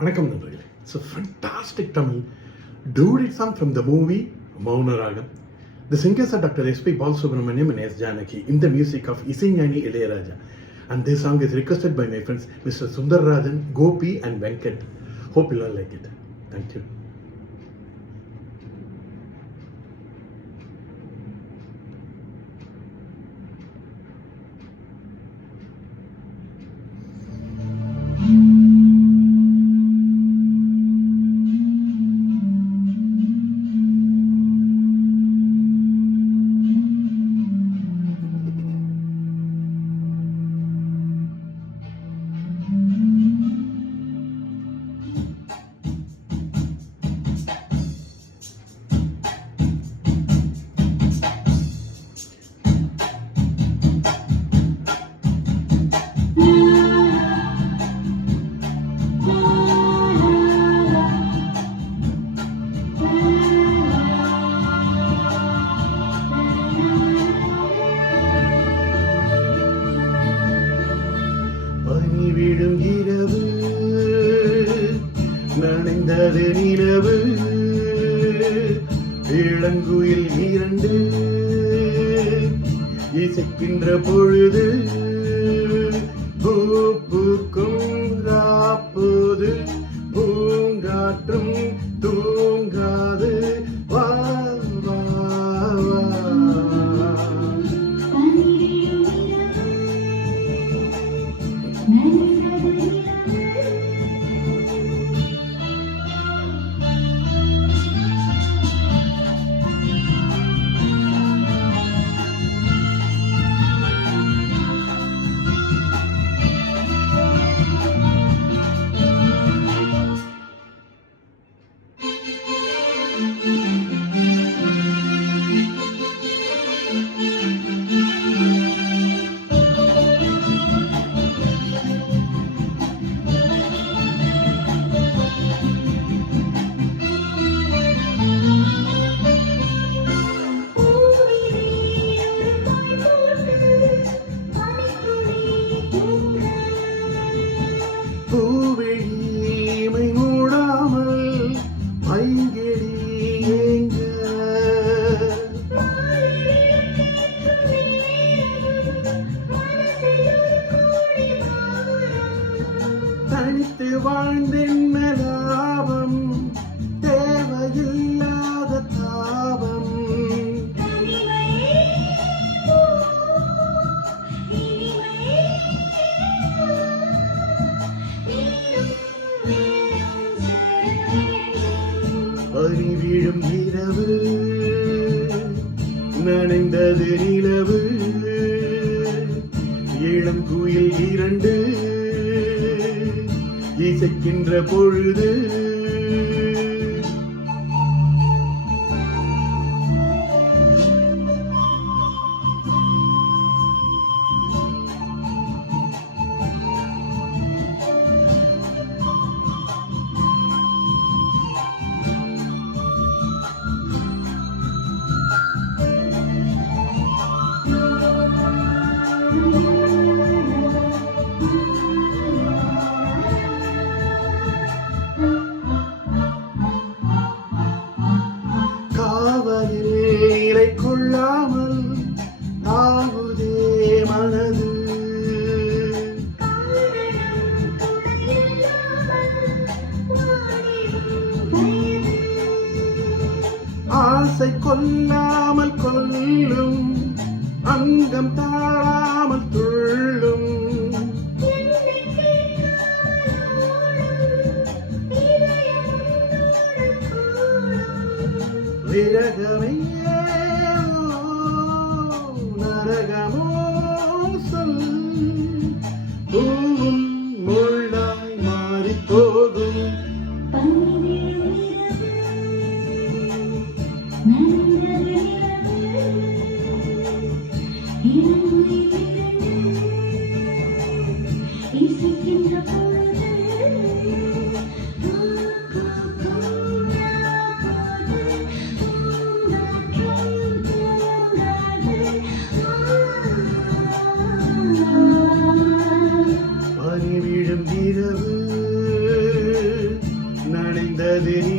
வணக்கம் நண்பர்களே. It's a fantastic Tamil duet song from the movie Maunaragam. The singers are Dr. S.P. Balasubramaniam and S. Janaki in the music of Isaignani Ilayaraja. And this song is requested by my friends Mr. Sundar Rajan, Gopi and Venkat. Hope you all like it. Thank you. விழும் இரவு நனைந்தது நிலவு இளங்குயில் இரண்டு இசைக்கின்ற பொழுது பூக்கும் ராப்போது பூங்காற்றும் தூங்காது வா வா வா. தனித்து வாழ்ந்தென்ன லாபம், தேவையில்லாத தாபம். பனி விழும் இரவு நனைந்தது நிலவு இளங்குயில் இரண்டு இசைக்கின்ற பொழுது கொள்ளாமல் ஆகுதே மனது, ஆசை கொல்லாமல் கொல்லும் அங்கம் தாழாமல் துள்ளும் விரகமே நரகமோ சொல் பூவும் முள்ளாய் மாறி போகும். பனி விழும் இரவு கதிரி